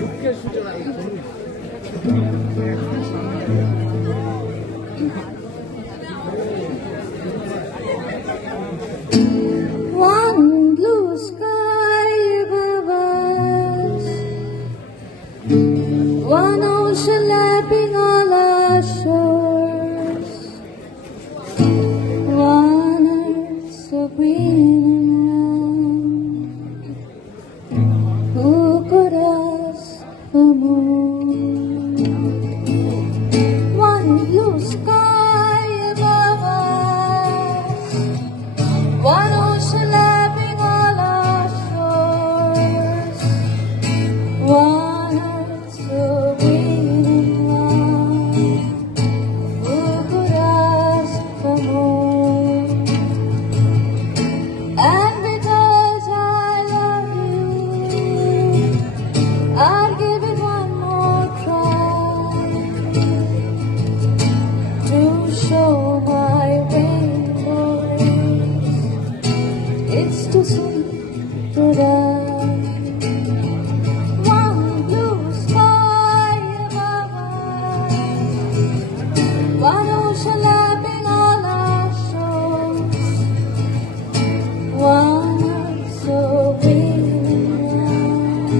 দুঃখের সূচনা। One blue sky above us, one ocean lapping all our shores, one earth so green and round. Who could ask for more? One blue sky above us, one ocean lapping all our shores, one earth so green and round. Who could ask for more? And because I love you, I'll give it one more try to show my rainbow rays. It's too soon to die. One blue sky above us, one ocean lapping all our shores, one earth so green and round.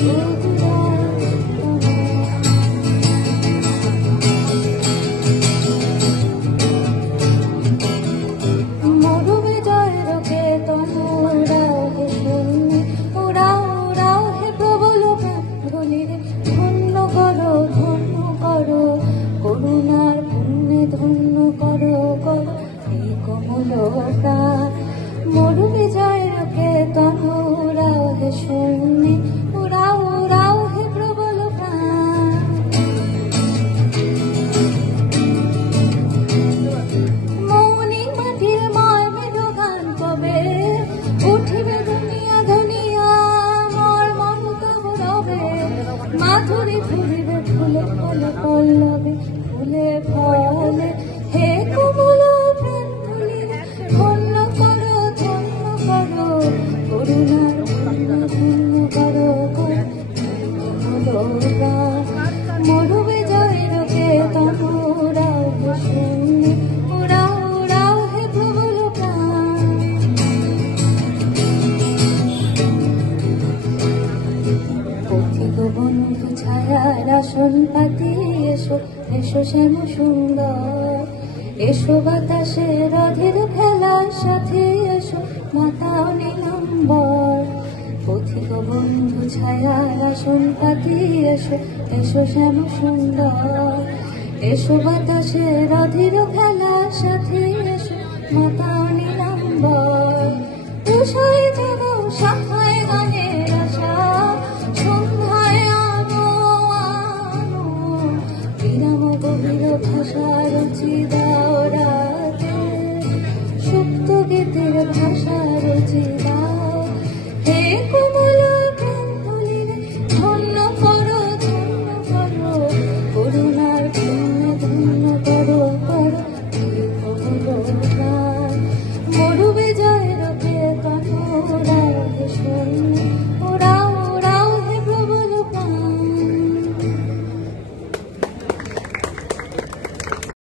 Who could ask for more? মরুবিজয়ের কেতন উড়াও হে শূন্যে, উড়াও উড়াও হে প্রবল প্রাণগুলিরে। ধন্য করো করুণার পুণ্যে ধন্য করো এই কোমল প্রাণ। মরুবিজয়ের কেতন উড়াও হে শূন্যে, উড়াও উড়াও হে প্রবল প্রাণ। মৌনি মাটির মর্মে গান কবে উঠিবে দুনিয়া দুনিয়া, মোর মন কামড়াবে মাধুরী ফুরিবে ফুলে ফলে পল্লবে ফুলে ফলে। হে কোমল প্রাণ তুলিরে ধন্য করো করুণার ধন্য ধন্য করো কোমল প্রাণ। মরুবিজয়ের কেতন উড়াও হে শূন্যে, উড়াও উড়াও হে প্রবল প্রাণ। পথিক বন্ধু ছায়ার আসন পাতি এসো, এসো শ্যাম সুন্দর, এসো বাতাসের অধীর খেলার সাথে এসো মাতাও নীলাম্বর। পথিক বন্ধু ছায়ার আসন পাতি এসো, এসো শ্যাম সুন্দর, এসো বাতাসের অধীর খেলার সাথে এসো মাতা